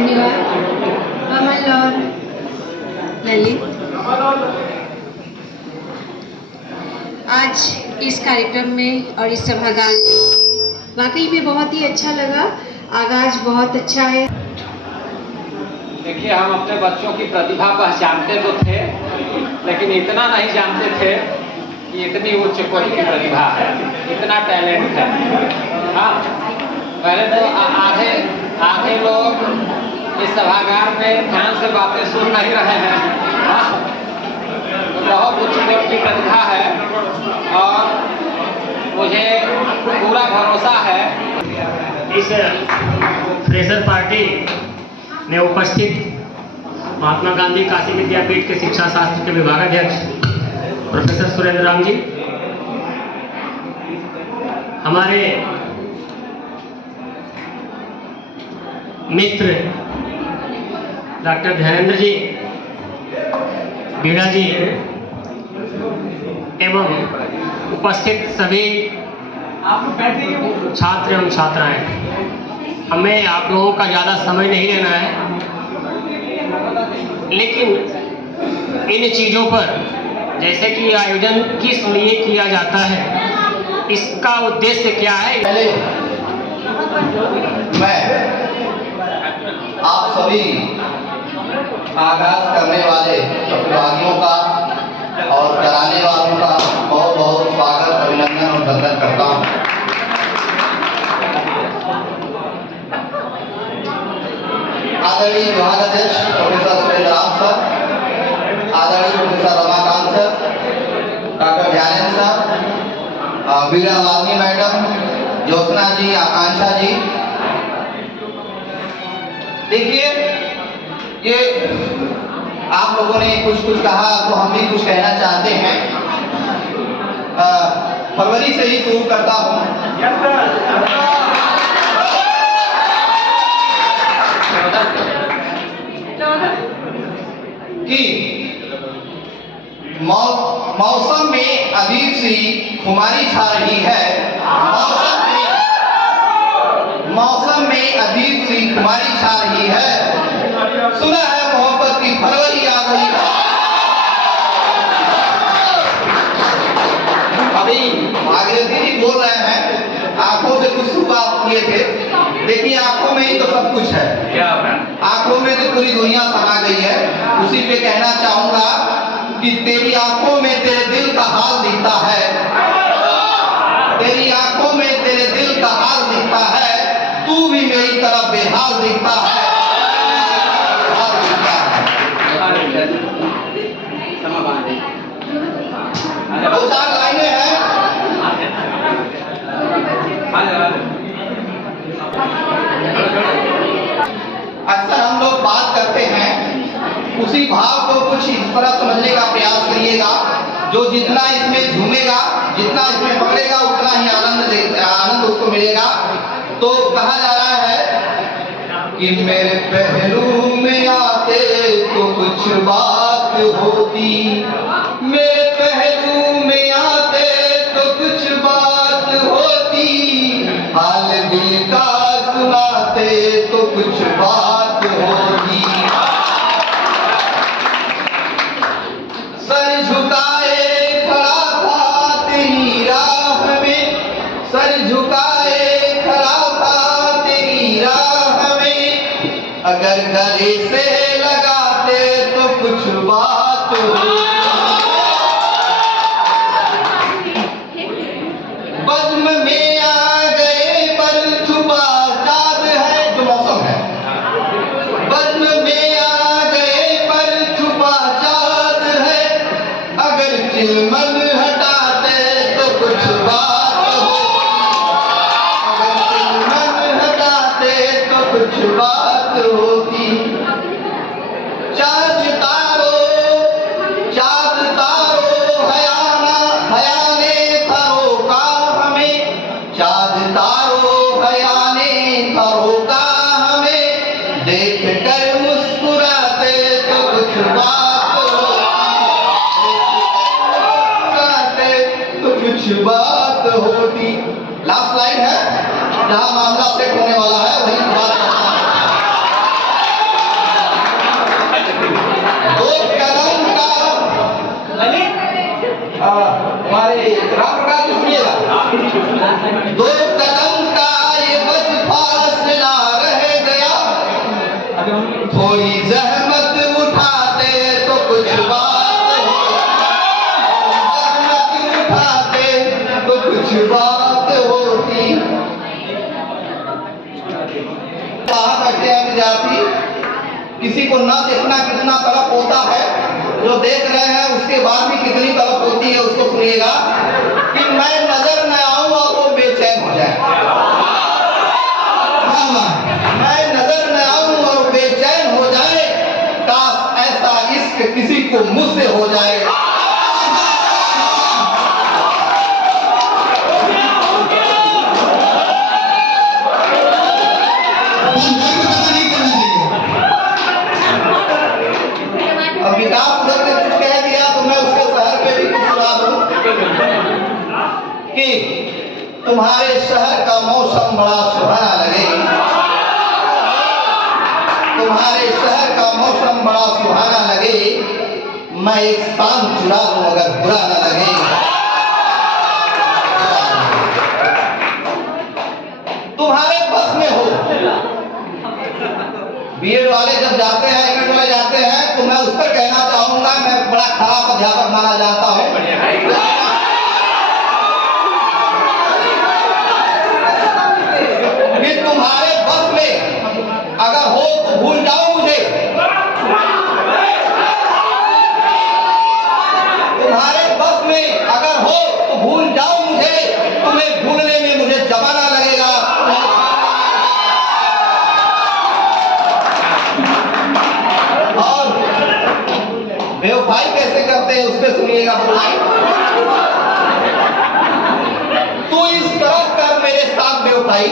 धन्यवाद अमन और ललित। आज इस कार्यक्रम में और इस सभागार में वाकई में बहुत ही अच्छा लगा। आगाज बहुत अच्छा है। देखिए, हम अपने बच्चों की प्रतिभा पहचानते तो थे, लेकिन इतना नहीं जानते थे कि इतनी उच्च कोटि की प्रतिभा है, इतना टैलेंट है। हाँ, पहले तो आधे लोग इस सभागार में ध्यान से बातें सुन नहीं रहे हैं। हाँ, तो बहुत उच्च कोटि की प्रतिभा है और मुझे पूरा भरोसा है। इस फ्रेशर पार्टी में उपस्थित महात्मा गांधी काशी विद्यापीठ के शिक्षा शास्त्र के विभागाध्यक्ष प्रोफेसर सुरेंद्र राम जी, हमारे मित्र डॉक्टर धैर्येंद्र जी, बीड़ा जी एवं उपस्थित सभी छात्र एवं छात्राएं, हमें आप लोगों का ज़्यादा समय नहीं लेना है, लेकिन इन चीज़ों पर जैसे कि आयोजन किस लिए किया जाता है, इसका उद्देश्य क्या है। पहले मैं आप सभी आगाज करने वाले प्रतिभागियों का और कराने वालों का बहुत बहुत स्वागत, अभिनंदन और वंदन करता हूँ। आदरणीय विभागाध्यक्ष प्रोफेसर सुरेंद्र राम सर, आदरणीय professor Ramakant sir, doctor Dhairyendra sir, Beeda Valmi madam, Jyotsna ji, Akanksha ji. देखिए, ये आप लोगों ने कुछ कहा तो हम भी कुछ कहना चाहते हैं। फरवरी से ही शुरू करता हूँ। कि मौसम में अजीब सी खुमारी छा रही है। मौसम में अजीब सी खुमारी छा रही है। सुना है मोहब्बत की फरवरी आ गई है। अभी भागीरथी जी बोल रहे हैं, आंखों से कुछ शुरुआत किए थे। देखिए, आंखों में ही तो सब कुछ है। आंखों में तो पूरी दुनिया समा गई है। उसी पे कहना चाहूंगा कि तेरी आंखों में तेरे दिल का हाल दिखता है। तेरी आंखों में तेरे दिल का हाल दिखता है। तू भी मेरी तरफ बेहाल दिखता है। दो चार लाइनें हैं। अक्सर हम लोग बात करते हैं, उसी भाव को कुछ इस तरह समझने का प्रयास करिएगा, जो जितना इसमें झूमेगा, जितना इसमें पकड़ेगा, उतना ही आनंद उसको मिलेगा। तो कहा जा रहा है कि मेरे पहलू में आते तो कुछ बात होती, मेरे पहलू में आते तो कुछ बात होती, हाल दिल का सुनाते तो कुछ बात होती। सर झुकाए खड़ा था तेरी राह में, सर झुकाए खड़ा था तेरी राह में, अगर गले से लगाते तो कुछ बात होती। बज़्म में आ गए पर छुपा चाँद है, जो मौसम है। बज़्म में आ गए पर छुपा चाँद है, अगर चिलमन हटाते तो कुछ बात होती, अगर चिलमन हटाते तो कुछ बात होती। चाँद तारो हयाने थारो का हमें, चाँद तारो हयाने थारो का हमें, देख कर मुस्कुराते तो कुछ बात होती, तो कुछ बात होती। लास्ट लाइन है, जहाँ मामला सेट होने वाला है वही बात करता है। कुछ बात होती। कहाँ बैठे हैं विद्यार्थी, किसी को ना देखना कितना तड़प होता है, जो देख रहे हैं उसके बाद भी कितनी तड़प होती है उसको सुनिएगा कि मैं नजर न आऊं और वो बेचैन हो जाए। मैं नजर न आऊं और बेचैन हो जाए, काश ऐसा इश्क किसी को मुझसे हो जाए। अब विकास उधर ने कुछ कह दिया तो मैं उसके शहर पे भी कुछ सुना दूं कि तुम्हारे शहर का मौसम बड़ा सुहाना लगे, तुम्हारे शहर का मौसम बड़ा सुहाना लगे, मैं एक शाम चुरा लूं अगर बुरा न लगे। तुम्हारे बस में हो, बीएड वाले जब जाते हैं, एमएड वाले जाते हैं, तो मैं उस पर कहना चाहूंगा, मैं बड़ा खराब अध्यापक माना जाता हूं, कि तुम्हारे बस में अगर हो तो भूल जाओ मुझे, तुम्हारे बस में अगर हो तो भूल जाओ मुझे, तुम्हें भूलने में मुझे जमाना लगेगा। बेवफाई कैसे करते हैं उसमें सुनिएगा। तू इस तरह कर मेरे साथ बेवफाई,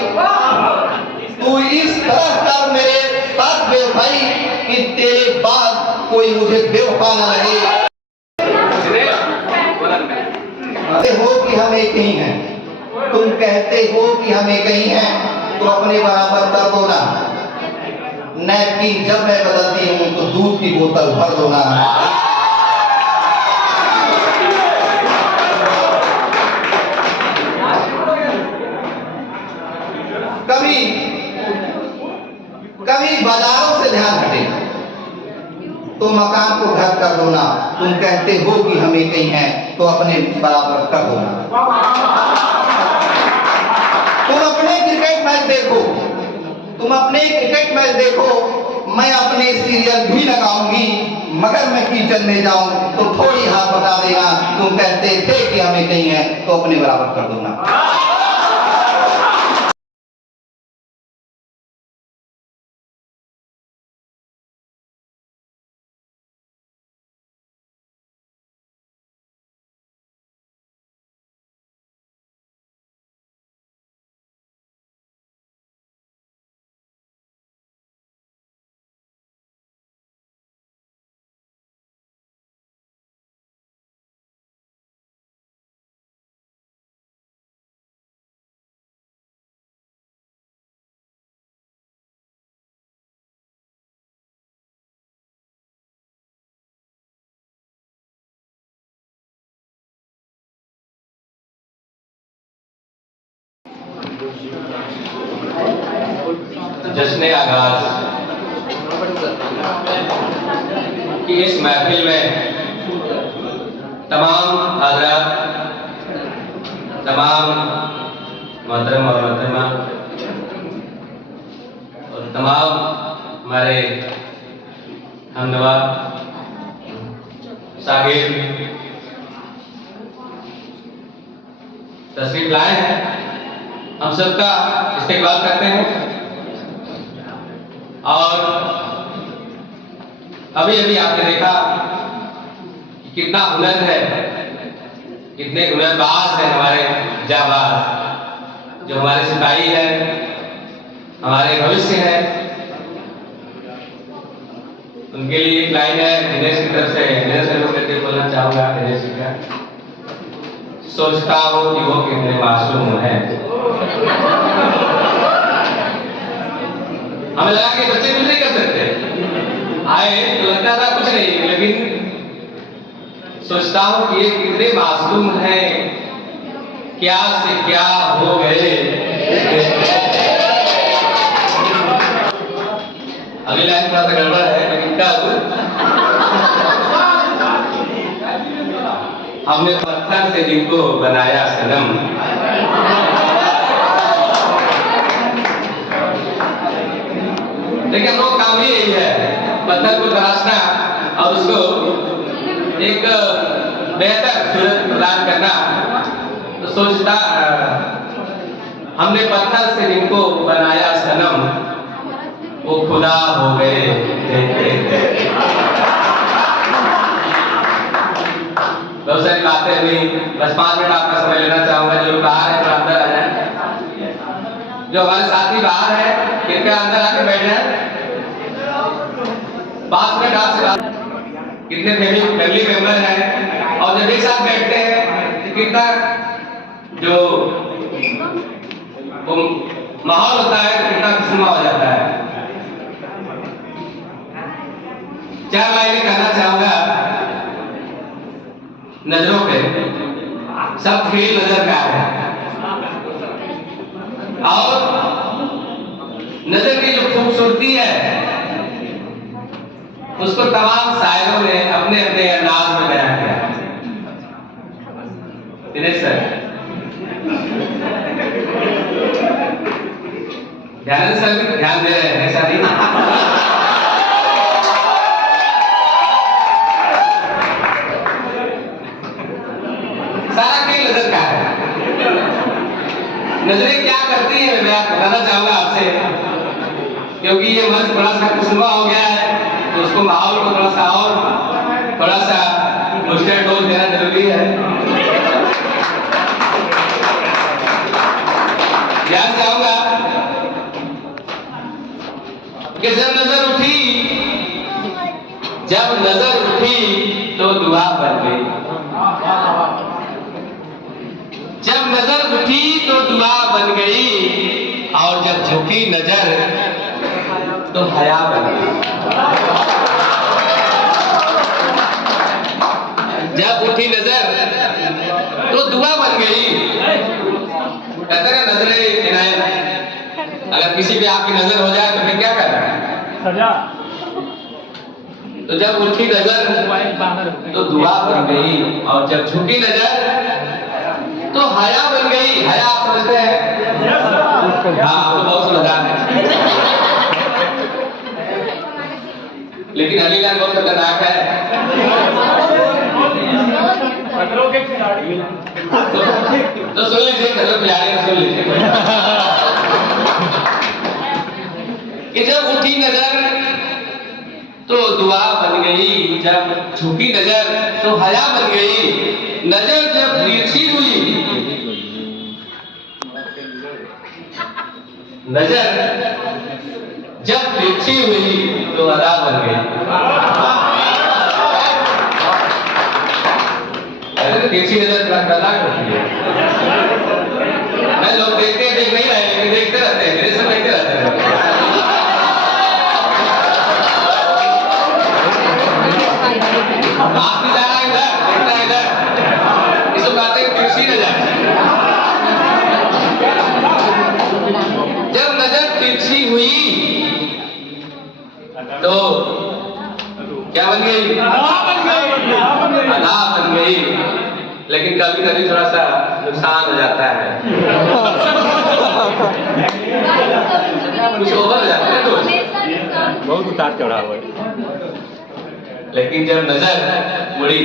तू इस तरह कर मेरे साथ बेवफाई कि तेरे बाद कोई मुझे बेवफा न लगे। कहते हो कि हम एक ही हैं, तुम कहते हो कि हम एक ही हैं, तो अपने बराबर कर दो ना। नैपकिन जब मैं बदलती हूँ तो दूध की बोतल भर दो ना। कभी बाजारों से ध्यान हटे तो मकान को घर कर दो ना। तुम कहते हो कि हम एक ही हैं, तो अपने बराबर कर दो ना। तुम अपने क्रिकेट मैच देखो, तुम अपने क्रिकेट मैच देखो, मैं अपने सीरियल भी लगाऊंगी, मगर मैं किचन में जाऊं तो थोड़ी हाथ बता देना। तुम कहते थे कि हम एक ही हैं, तो अपने बराबर कर दो ना। जश्न आगाज की इस महफिल में तमाम हज़रात, तमाम मोहतरम और मोहतरमा और तमाम हमारे हमनवा शागिर्द तशरीफ लाए हैं, हम सबका इस्तेकबाल करते हैं। और अभी अभी आपने देखा कि कितना हुनर है, कितने हुनरबाज हैं हमारे जाबाज, जो हमारे सिपाही हैं, हमारे भविष्य है। उनके लिए एक लाइन है दिनेश की तरफ से, दिनेश सर को करके बोलना चाहूंगा। दिनेश जी का सोचता हो कि वो कितने मासूम है। हमें लगा कि बच्चे कुछ नहीं कर सकते, आए तो लगता था कुछ नहीं, लेकिन सोचता हूं कि ये कितने मासूम हैं, क्या से क्या हो गए। अगली लाइन थोड़ा सा गड़बड़ है, लेकिन कब हमने पत्थर से दिल को बनाया सनम, देखिए हम लोग काम ही यही है, पत्थर को तराशना और उसको एक बेहतर सूरत प्रदान करना। तो सोचता हमने पत्थर से जिनको बनाया सनम, वो खुदा हो गए। बहुत सारी बातें हुई, बस 5 मिनट आपका समय लेना चाहूंगा। जो बाहर है तो अंदर आ जाए, जो हमारे साथी बाहर है कृपया अंदर आके बैठ जाए। 5 मिनट आपसे बात। कितने फैमिली मेंबर हैं और जब एक साथ बैठते हैं तो कितना जो माहौल होता है कितना खुशनुमा हो जाता है। 4 लाइनें कहना चाहूंगा नजरों पे। सब खेल नजर का है और नजर की जो खूबसूरती है उसको तमाम शायरों ने अपने अपने अंदाज में बयान किया। दिनेश सर ध्यान सर भी ध्यान दे रहे हैं, ऐसा नहीं। सारा खेल नजर का है। नजरें क्या करती है मैं बताना चाहूंगा आपसे, क्योंकि ये मंच थोड़ा सा खुशनुमा हो गया है तो उसको माहौल को थोड़ा सा बूस्टर डोज देना जरूरी है। ध्यान चाहूंगा कि जब नजर उठी तो दुआ बन गई। जब नजर उठी तो दुआ बन गई और जब झुकी नजर तो हया बन गई। जब उठी नजर तो दुआ बन गई। कहते हैं नजरे इनायत, अगर किसी पे आपकी नजर हो जाए तो फिर क्या करना है? सजा। तो जब उठी नजर तो दुआ बन गई और जब झुकी नजर तो हया बन गई। हया आप समझते हैं? हाँ, तो बहुत समझदार है। लेकिन अलीगढ़ बहुत खतरनाक है। खतरों के खिलाड़ी तो सुन लीजिए, खतरों के खिलाड़ी सुन लीजिए कि जब उठी नजर तो दुआ बन गई, जब झुकी नजर तो हया बन गई। नजर जब तिरछी हुई, नजर जब तिरछी हुई तो अदा बन गई। तिरछी नजर खतरनाक होती है। मैं लोग देखते हैं, देख नहीं रहे लेकिन देखते रहते हैं, मेरे से देखते रहते हैं। आप भी जा रहा है इधर, देखता है इधर, इसको कहते हैं तिरछी नजर। जब नजर तिरछी हुई तो क्या बन गई? अदा बन गई। लेकिन कभी कभी थोड़ा सा नुकसान हो जाता है, कुछ ओवर हो जाता है, बहुत उतार चढ़ाव है। लेकिन जब नजर मुड़ी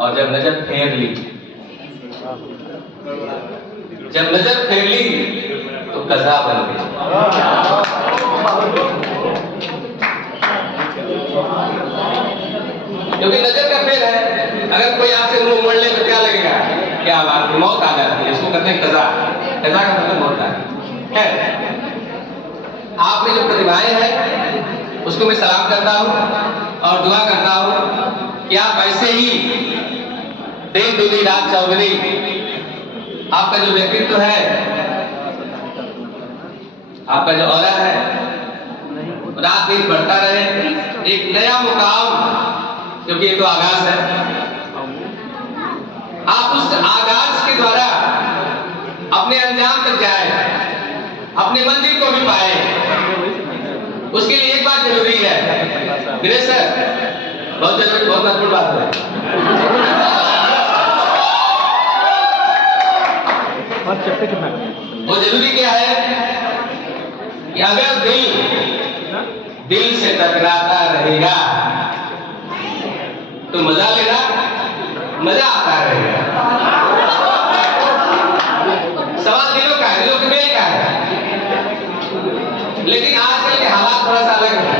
और जब नजर फेर ली, जब नजर फेर ली तो कज़ा बन गई। क्योंकि नजर का फेर है। अगर कोई आपसे मुंह मोड़ ले तो क्या लगेगा? क्या बात, मौत आ जाती है। इसको कहते हैं कज़ा। कज़ा का मतलब मौत है। आप में जो प्रतिभाएं हैं उसको मैं सलाम करता हूं और दुआ करता हूं कि आप ऐसे ही दिन दूनी रात चौगुनी आपका जो व्यक्तित्व है, आपका जो औरा है, रात दिन बढ़ता रहे। एक नया मुकाम, क्योंकि ये तो आगाज है, आप उस आगाज के द्वारा अपने अंजाम तक जाए, अपने मंजिल को भी पाए। उसके लिए एक बात जरूरी है दिनेश सर, बहुत जरूरी, बहुत महत्वपूर्ण बात है। वो जरूरी क्या है कि अगर दिल से टकराता रहेगा तो मजा लेना, मजा आता रहेगा। सवाल दिलों का है, दिलों के मेल का है। लेकिन आजकल के हालात थोड़ा सा अलग है।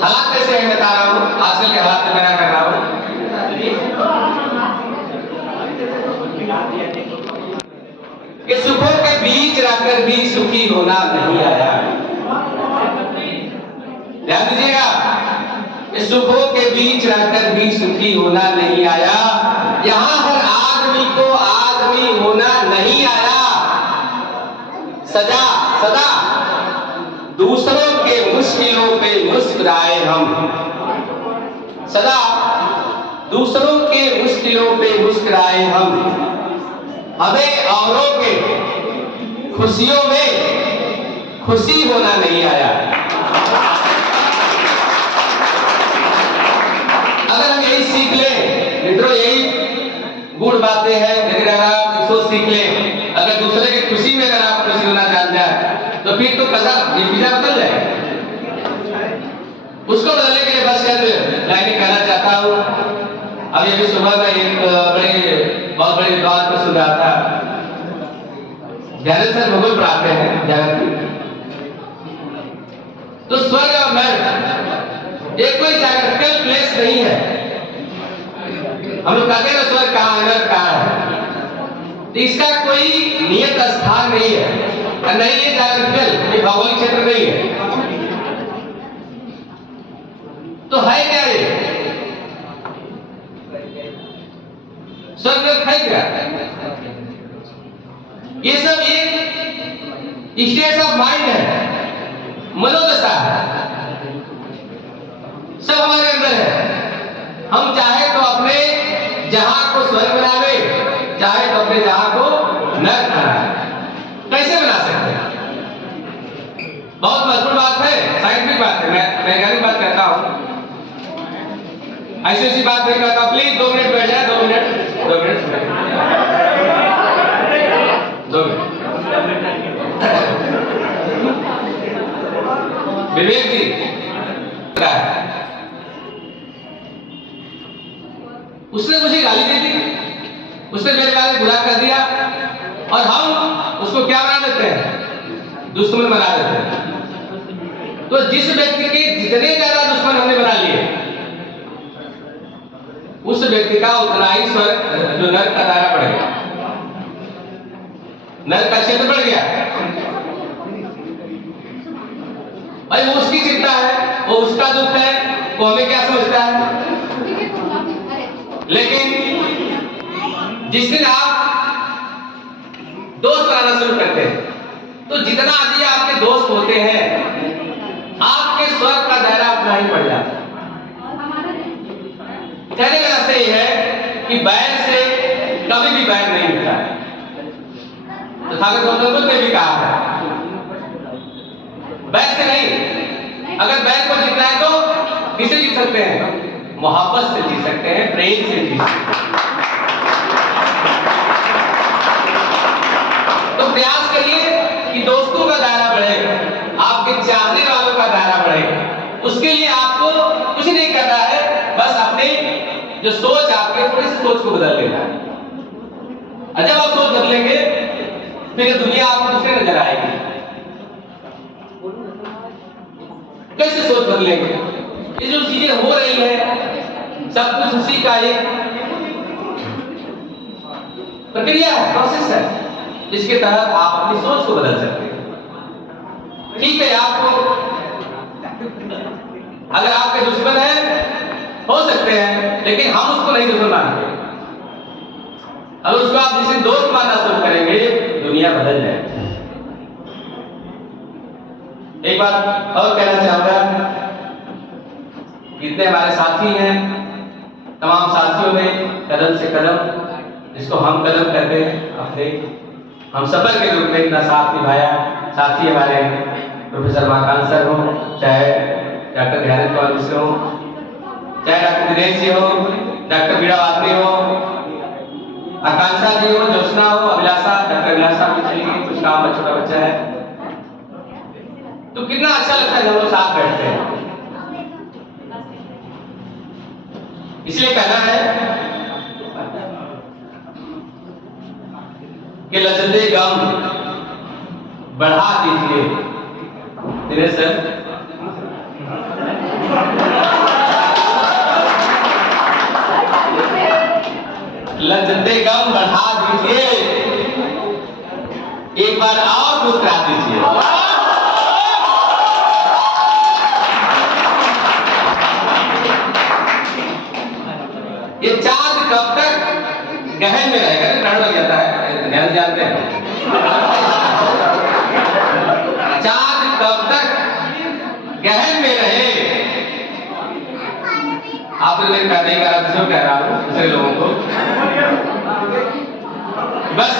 हालात कैसे है बता रहा हूं, आजकल के हालात में बयान कर रहा हूं। कि सुखों के बीच रहकर भी सुखी होना नहीं आया। ध्यान दीजिएगा, कि सुखों के बीच रहकर भी सुखी होना नहीं आया। यहां हर आदमी को आदमी होना नहीं आया। सदा दूसरों के मुश्किलों पे मुस्कुराए हम, सदा दूसरों के मुश्किलों पे मुस्कुराए हम। हमें औरों के खुशियों में खुशी होना नहीं आया। अगर हम यही सीख लें मित्रों, यही गुण बातें हैं। लेकिन अगर आप इसको सीख लें, अगर दूसरे की खुशी में अगर आप खुशी होना जान जाए तो फिर तो ये पिज़्ज़ा बदल जाएगा। उसको बदलने के लिए बस लाइन कहना चाहता हूँ। अब ये भी सुबह में एक बहुत बड़े विद्वान को सुन रहा था। ज्ञानेश्वर भगवान पढ़ाते हैं जगत। तो स्वर्ग और नर्क ये कोई जाग्रटिकल प्लेस नहीं है। हम लोग कहते हैं ना स्वर्ग कहाँ है, नर्क कहाँ है, तो इसका कोई नियत स्थान नहीं है, नहीं ये जाग्रटिकल, ये भौगोलिक क्षेत्र नहीं है। तो है क्या ये स्वर्ग है क्या? ये सब एक स्टेट ऑफ माइंड है, मनोदशा है, सब हमारे अंदर है। हम चाहे तो अपने जहां को स्वर्ग बनावे, चाहे तो अपने जहां को नर्क बनावे। कैसे बना सकते हैं? बहुत महत्वपूर्ण बात है, साइंटिफिक बात है। मैं वैज्ञानिक बात करता हूं, ऐसी बात नहीं करता। प्लीज 2 मिनट बैठ जाए, 2 मिनट। विवेक जी उसने मुझे गाली दे दी, उसने मेरे बारे में बुरा कर दिया, और हम उसको क्या बना देते हैं? दुश्मन बना देते हैं। तो जिस व्यक्ति के जितने ज्यादा दुश्मन हमने बना लिए, उस व्यक्ति का उतना ही स्वर्ग जो नर्क का दायरा बढ़ गया, नर्क का क्षेत्र बढ़ गया। भाई वो उसकी चिंता है, वो उसका दुख है, वो हमें क्या समझता है। लेकिन जिस दिन आप दोस्त बनाना शुरू करते हैं, तो जितना अधिक आपके दोस्त होते हैं, आपके स्वर्ग का दायरा उतना ही बढ़ जाता है। कहने का अर्थ यह है कि बैर से कभी भी बैर नहीं मिलता है। तथागत गौतम बुद्ध ने भी कहा है, बैर से नहीं। अगर बैर को जीतना है तो किसे जीत सकते हैं? मोहब्बत से जीत सकते हैं, प्रेम से जीत सकते हैं। तो प्रयास करिए कि दोस्तों का दायरा बढ़े, आपके चाहने वालों का दायरा बढ़े। उसके लिए आपको कुछ नहीं करना है, बस अपने जो सोच, आपके थोड़ी सी सोच को बदल लेना है। और जब आप सोच बदलेंगे, फिर दुनिया आपको दूसरे नजर आएगी। कैसे सोच बदलेंगे? ये जो चीजें हो रही है, सब कुछ उसी का एक प्रक्रिया है, प्रोसेस है, जिसके तहत आप अपनी सोच को बदल सकते हैं। ठीक है, आपको अगर आपके दुश्मन है, हो सकते हैं, लेकिन हम उसको नहीं दुश्मन मानते। अगर उसको आप जिस दिन दोस्त मानना शुरू करेंगे, दुनिया बदल जाएगी। एक बात और कहना चाहूंगा, जितने हमारे साथी हैं, तमाम साथियों ने कदम से कदम, जिसको हम कदम कहते हैं, अपने हम सफर के रूप में इतना साथ निभाया। साथी हमारे प्रोफेसर माकान सर हो, चाहे डॉक्टर ध्यान मिश्र हो, चाहे डॉक्टर दिनेश जी हो, डॉक्टर बीड़ा वात्री हो, आकांक्षा जी हो, ज्योत्सना हो, अभिलाषा, डॉक्टर अभिलाषा भी चली गई, कुछ काम छोटा बच्चा है। तो कितना अच्छा लगता है जब लोग साथ बैठते हैं। इसलिए कहना है कि लज्जते गम बढ़ा दीजिए। तेरे सर लज्जते गम बढ़ा दीजिए, एक बार और मुस्कुरा दीजिए। ये चांद कब तक गहन में रहेगा? ग्रहण लग जाता है, ध्यान जानते हैं। चांद कब तक गहन में रहे? आप तो नहीं कह रहा, दूसरों कह रहा हूं, दूसरे लोगों को। बस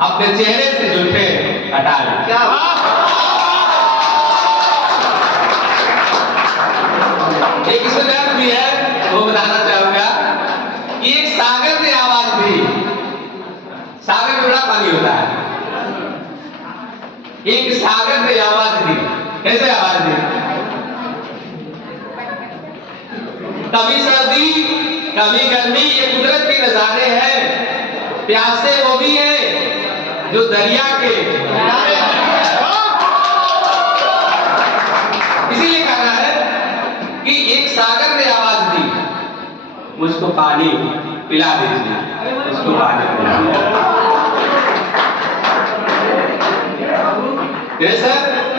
अपने चेहरे से जुल्फे हटा लें। एक इसमें दर्द भी है, वो बताना चाहूंगा कि एक सागर ने आवाज दी। सागर में बड़ा पानी होता है। एक सागर ने आवाज दी। कैसे आवाज दी? कभी सर्दी, कभी गर्मी, ये कुदरत के नजारे हैं। प्यासे वो भी हैं जो दरिया के किनारे हैं। इसीलिए कहना है कि एक सागर ने आवाज दी, मुझको पानी पिला दीजिए, उसको पानी पिला दीजिए। सर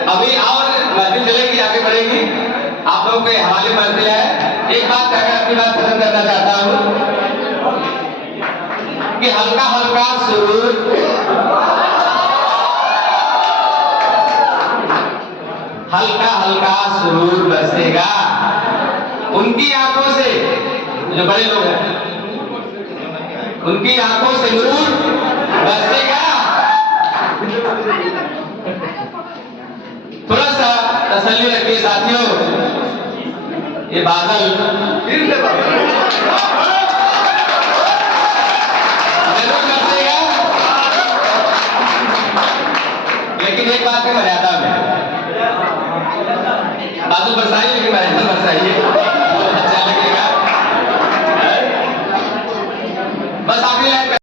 अभी और महफिल चलेगी, आगे बढ़ेगी। आप लोगों के हवाले महफिल है। एक बात कहकर अपनी बात खत्म करना चाहता हूं कि हल्का हल्का सुरूर, हल्का हल्का सुरूर बरसेगा उनकी आंखों से, जो बड़े लोग हैं उनकी आंखों से नूर बरसेगा। थोड़ा सा तसल्ली रखिए साथियों, ये बादल फिर से जरूर बरसेगा, लेकिन एक बात है मर्यादा में। बादल बरसाइए लेकिन मर्यादा बरसाइए, अच्छा लगे।